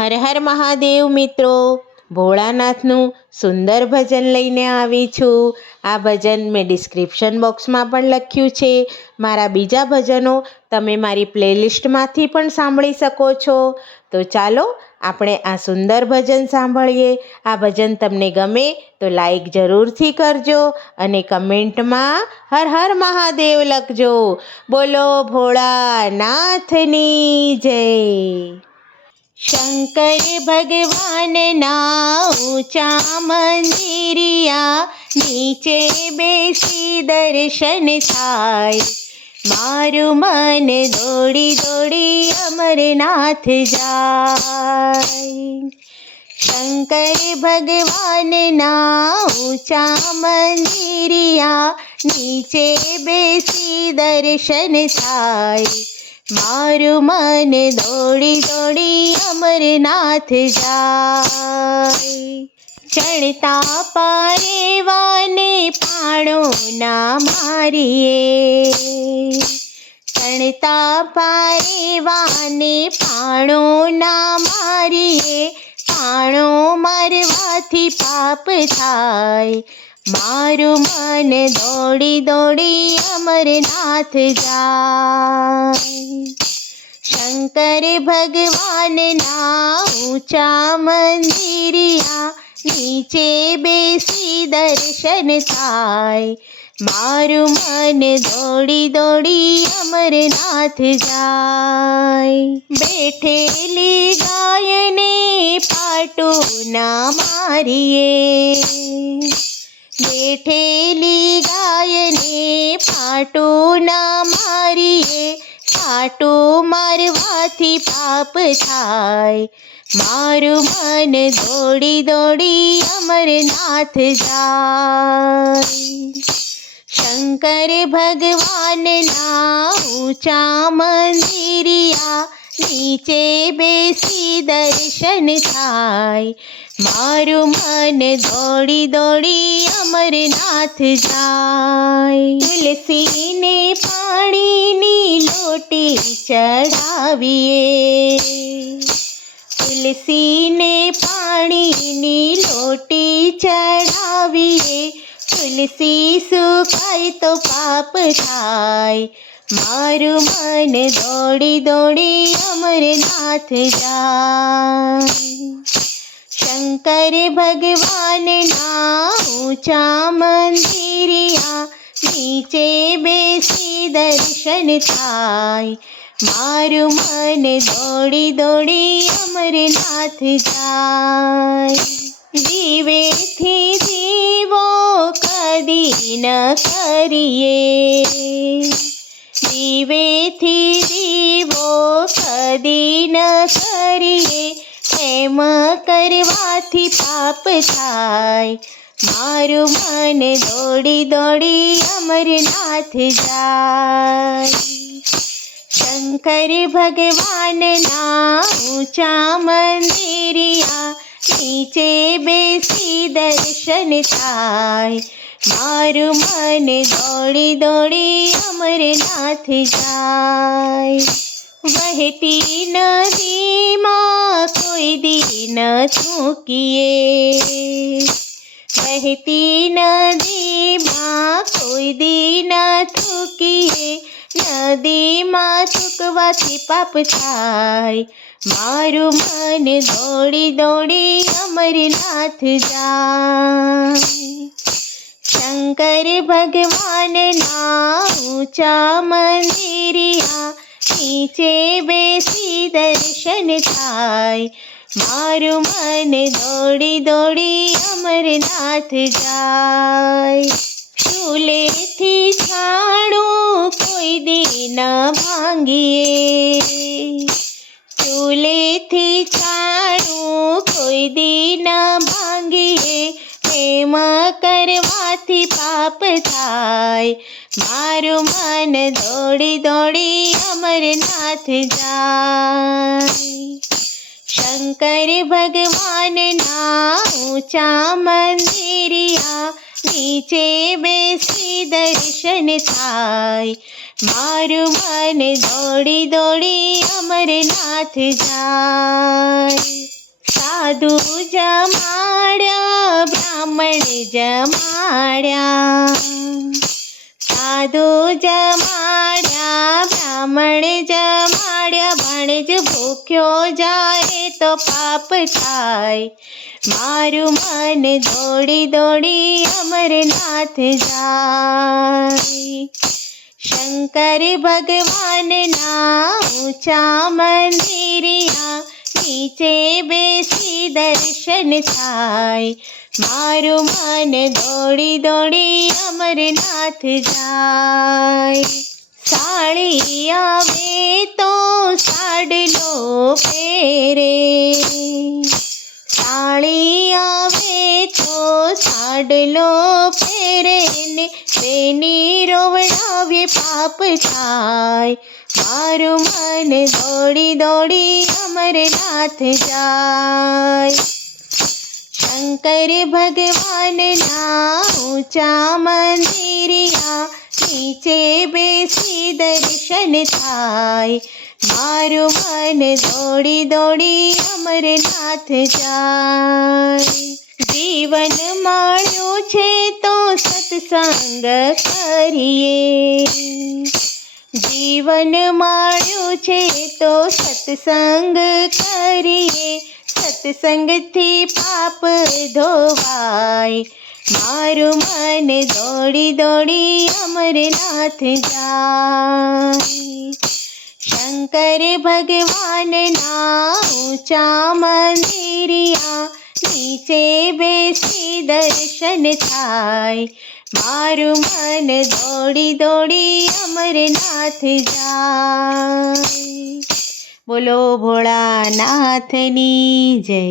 હર હર મહાદેવ મિત્રો, ભોળાનાથનું સુંદર ભજન લઈને આવી છું. આ ભજન મેં ડિસ્ક્રિપ્શન બોક્સમાં પણ લખ્યું છે. મારા બીજા ભજનો તમે મારી પ્લેલિસ્ટમાંથી પણ સાંભળી શકો છો. તો ચાલો આપણે આ સુંદર ભજન સાંભળીએ. આ ભજન તમને ગમે તો લાઈક જરૂરથી કરજો અને કમેન્ટમાં હર હર મહાદેવ લખજો. બોલો ભોળાનાથની જય. શંકર ભગવાનના ઊંચા મંદિરિયા, નીચે બેસી દર્શન થાય. મારું મન દોડી દોડી અમરનાથ જાય. શંકર ભગવાનના ઊંચા મંદિરિયા, નીચે બેસી દર્શન થાય. મારું મન દોડી દોડી અમરનાથ જાય. ચણતા પારેવાને પાણો ના મારીએ, ચણતા પારેવાને પાણો ના મારીએ. પાણો મારવાથી પાપ થાય. મારું મન દોડી દોડી અમરનાથ જાય. શંકર ભગવાનના ઊંચા મંદિરિયા, નીચે બેસી દર્શન થાય. મારું મન દોડી દોડી અમરનાથ જાય. બેઠેલી ગાયને પાટું ના મારીએ, બેઠેલી ગાયને પાટું ના મારીએ. પાટું મારવાથી પાપ થાય. મારું મન દોડી દોડી અમરનાથ જાય. શંકર ભગવાનના ઊંચા મંદિરિયા, નીચે બેસી દર્શન થાય. મારું મન દોડી દોડી અમરનાથ જાય. તુલસીને પાણીની લોટી ચડાવીએ, તુલસીને પાણીની લોટી ચડાવીએ. તુલસી સુકાય તો પાપ થાય. મારું મન દોડી દોડી અમરનાથ જાય. શંકર ભગવાનના ઊંચા મંદિરિયા, નીચે બેસી દર્શન થાય. મારું મન દોડી દોડી અમરનાથ જાય. દીવેથી દીવો કદી ન કરીએ, દીવેથી દીવો કદી ન કરીએ. એમ કરવાથી પાપ થાય. મારું મન દોડી દોડી અમરનાથ જાય. શંકર ભગવાનના ઊંચા મંદિરિયા, નીચે બેસી દર્શન થાય. મારું મન દોડી દોડી અમરનાથ જાય. વહેતી નદીમાં કોઈ દી ન થૂકીએ, વહેતી નદીમાં કોઈ દી ન થૂકીએ. નદીમાં થૂકવાથી પાપ થાય. મારું મન દોડી દોડી અમરનાથ જાય. શંકર ભગવાનના ઊંચા મંદિરિયા, નીચે બેસી દર્શન થાય. મારું મન દોડી દોડી અમરનાથ જાય. ચૂલેથી છાણું કોઈ દી ન ભાંગીએ, ચૂલેથી છાણું કોઈ દી ન ભાંગીએ. એમ કરવાથી પાપ થાય. મારું મન દોડી દોડી અમરનાથ જાય. શંકર ભગવાનના ઊંચા મંદિરિયા, નીચે બેસી દર્શન થાય. મારું મન દોડી દોડી અમરનાથ જાય. સાધુ જમાડ્યા બ્રાહ્મણ જમાડ્યા, સાધુ જમાડ્યા બ્રાહ્મણ જમાડ્યા, ભાણેજ ભૂખ્યો જાય તો પાપ થાય, મારું મન દોડી દોડી અમરનાથ જાય। શંકર ભગવાનના ઊંચા મંદિરિયા, નીચે બેસી દર્શન થાય, મારું મન દોડી દોડી અમરનાથ જાય। સાળી આવે તો સાડલો પહેરે, સાળી આવે તો સાડલો પહેરે ને તેની રોવડાવે પાપ થાય, મારું મન દોડી દોડી અમરનાથ જાય। શંકર ભગવાનના ઊંચા મંદિરિયા, નીચે બેસી દર્શન થાય, મારું મન દોડી દોડી અમરનાથ જાય। જીવન મળ્યું છે તો સત્સંગ કરીએ, જીવન મળ્યું છે તો સત્સંગ કરીએ, સત્સંગથી પાપ ધોવાય, મારું મન દોડી દોડી અમરનાથ જાય। શંકર ભગવાનના ઊંચા મંદિરિયા, નીચે બેસી દર્શન થાય, મારું મન દોડી દોડી અમરનાથ જાય। બોલો ભોળાનાથની જય।